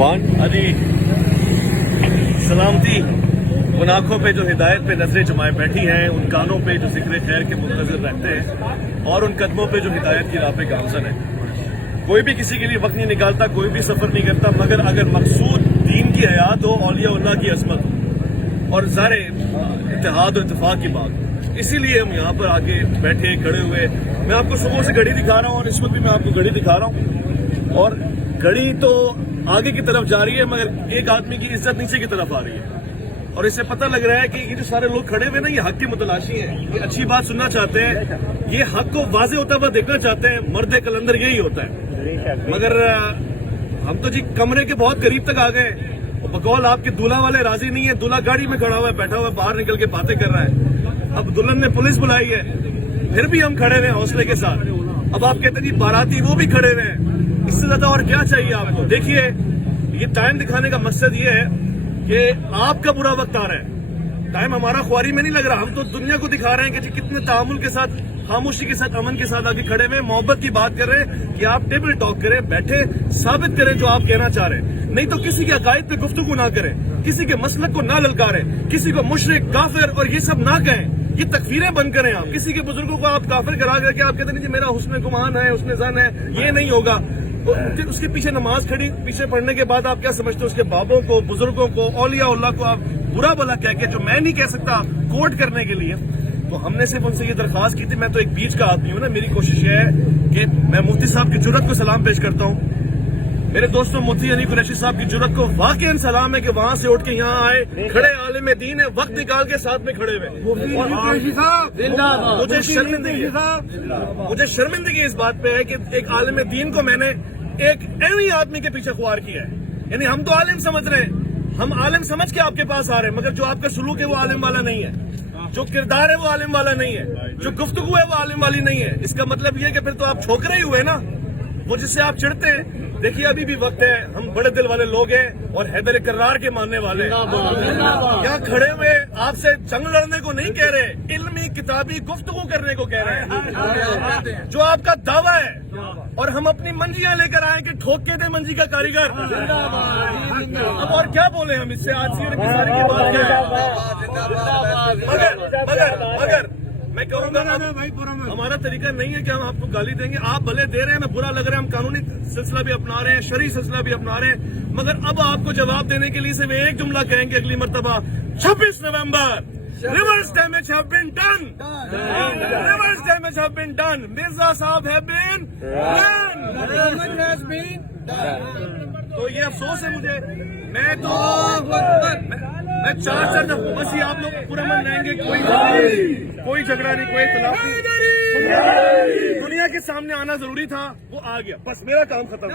One Ali सलामती उन आंखों पे जो हिदायत पे नजरें जमाए बैठी हैं, उन कानों पे जो जिक्र खैर के मुंतज़िर रहते हैं, और उन कदमों पे जो हिदायत की राह पे गामज़न है। कोई भी किसी के लिए वक्त नहीं निकालता, कोई भी सफर नहीं करता, मगर अगर मकसूद दीन की हयात हो, औलिया उल्लाह की अज़मत हो और ज़ारे इत्तेहाद और इत्तेफाक की बात हो, इसीलिए हम यहाँ पर आके बैठे खड़े हुए। मैं आपको सुबह से घड़ी दिखा रहा हूँ और इस वक्त भी मैं आपको घड़ी दिखा रहा हूँ, और घड़ी तो आगे की तरफ जा रही है मगर एक आदमी की इज्जत नीचे की तरफ आ रही है, और इससे पता लग रहा है कि ये जो सारे लोग खड़े हुए ना, ये हक की मुतलाशी हैं, ये अच्छी बात सुनना चाहते हैं, ये हक को वाजे होता हुआ देखना चाहते हैं। मर्द कलंदर यही होता है, मगर हम तो जी कमरे के बहुत करीब तक आ गए। बकौल आपके दूल्हा वाले राजी नहीं है, दूल्हा गाड़ी में खड़ा हुआ है, बैठा हुआ है, बाहर निकल के बातें कर रहा है। अब दुल्हन ने पुलिस बुलाई है, फिर भी हम खड़े हुए हौसले के साथ। अब आप कहते हैं जी बाराती वो भी खड़े हुए हैं, इससे ज्यादा और क्या चाहिए आपको? देखिए, ये टाइम दिखाने का मकसद ये है कि आपका बुरा वक्त आ रहा है। टाइम हमारा ख्वारी में नहीं लग रहा, हम तो दुनिया को दिखा रहे हैं कि जी कितने तामुल के साथ, खामोशी के साथ, अमन के साथ आगे खड़े हुए, मोहब्बत की बात कर रहे हैं कि आप टेबल टॉक करें, बैठे साबित करें जो आप कहना चाह रहे हैं। नहीं तो किसी के अकायद पे गुफ्तगू ना करें, किसी के मसलक को ना ललकारें, किसी को मुशरिक, काफिर और ये सब ना कहें। ये तकफीरें बंद करें। आप किसी के बुजुर्गों को आप काफिर करा करके आप कहते नहीं जी मेरा हुस्न गुमान है, हुस्न ज़न है, ये नहीं होगा। तो उसके पीछे नमाज खड़ी पीछे पढ़ने के बाद आप क्या समझते हो? उसके बाबों को, बुजुर्गों को, औलिया उल्लाह को आप बुरा भला कह के, जो मैं नहीं कह सकता, कोट करने के लिए। तो हमने सिर्फ उनसे ये दरख्वास्त की थी, मैं तो एक बीच का आदमी हूँ ना, मेरी कोशिश ये है कि मैं मुफ्ती साहब की जुर्रत को सलाम पेश करता हूँ। मेरे दोस्तों मुफ्ती अली कुरैशी साहब की जुर्रत को वाकई सलाम है कि वहां से उठ के यहाँ आए, खड़े आलिम दीन है, वक्त निकाल के साथ में खड़े हुए। मुझे शर्मिंदगी इस बात पे है कि एक आलिम दीन को मैंने एक ऐवी आदमी के पीछे ख्वार किया है। यानी हम तो आलिम समझ रहे हैं, हम आलिम समझ के आपके पास आ रहे हैं, मगर जो आपका सुलूक है वो आलिम वाला नहीं है, जो किरदार है वो आलिम वाला नहीं है, जो गुफ्तगू है वो आलिम वाली नहीं है। इसका मतलब ये है कि फिर तो आप छोकरे ही हुए ना, वो जिससे आप चिढ़ते हैं। देखिए अभी भी वक्त है, हम बड़े दिल वाले लोग हैं और हैदर कर्रार के मानने वाले हैं। यहाँ खड़े हुए आपसे जंग लड़ने को नहीं कह रहे, इल्मी किताबी गुफ्तगू करने को कह रहे हैं, जो आपका दावा है। और हम अपनी मंजियां लेकर आए कि ठोक के दे मंजी का कारीगर। अब और क्या बोले हम इससे? आज की बात मगर मैं कहूँगा हमारा तरीका नहीं है कि हम आपको गाली देंगे। आप भले दे रहे हैं, मैं बुरा लग रहा है, हम कानूनी सिलसिला भी अपना रहे हैं, शरई सिलसिला भी अपना रहे हैं, मगर अब आपको जवाब देने के लिए सिर्फ एक जुमला कहेंगे अगली मर्तबा, 26 नवंबर reverse damage have been done, reverse damage have been done, Mirza साहब हैव बीन डन। तो ये अफसोस है मुझे, मैं चार बस ये आप लोग पूरा मन रहेंगे, कोई झगड़ा नहीं, कोई इख्तिलाफ नहीं। दुनिया के सामने आना जरूरी था, वो आ गया, बस मेरा काम खत्म।